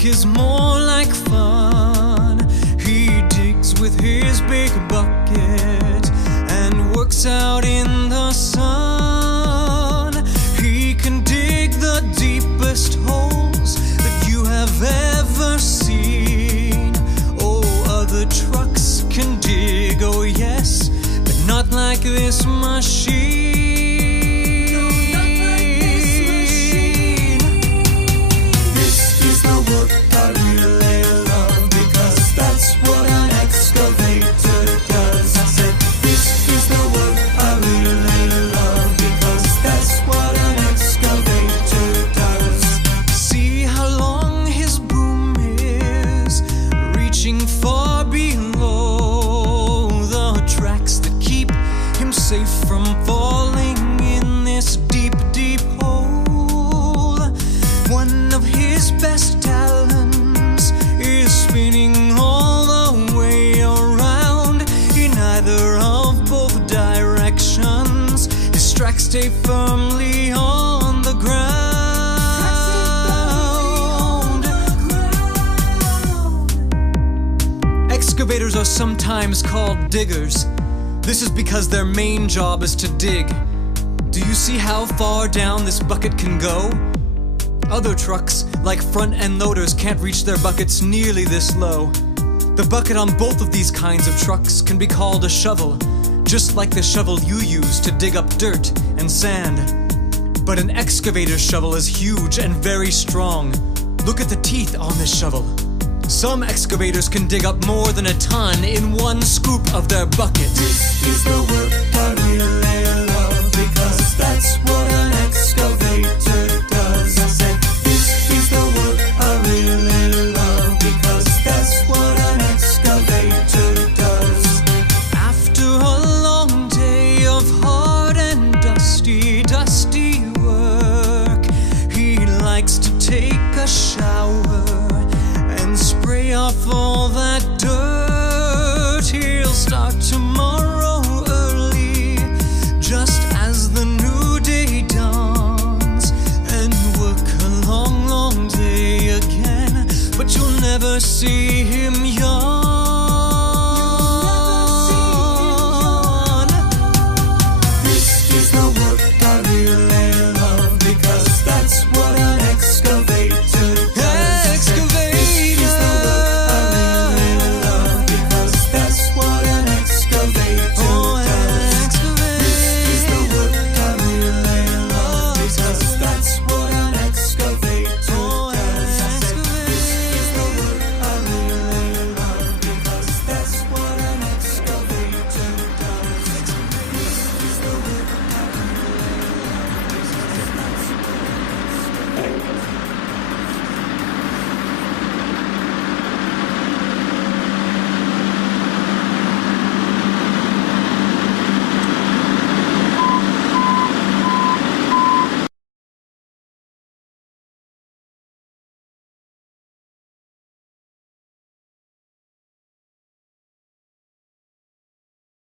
work is more like fun. He digs with his big bucket and works out in the sun. He can dig the deepest holes that you have ever seen. Oh, other trucks can dig, oh yes, but not like this machine. Far below the tracks that keep him safe from falling in this deep, deep hole. One of his best talents is spinning all the way around in either of both directions. His tracks stay firmly on the ground. Excavators are sometimes called diggers. This is because their main job is to dig. Do you see how far down this bucket can go? Other trucks, like front-end loaders, can't reach their buckets nearly this low. The bucket on both of these kinds of trucks can be called a shovel, just like the shovel you use to dig up dirt and sand. But an excavator shovel is huge and very strong. Look at the teeth on this shovel. Some excavators can dig up more than a ton in one scoop of their bucket. This is the work I really love, because that's what an excavator does. I said, this is the work I really love, because that's what an excavator does. After a long day of hard and dusty, dusty work, he likes to take a shower and spray off all that dirt. He'll start tomorrow early, just as the new day dawns, and work a long, long day again. But you'll never see him yawn.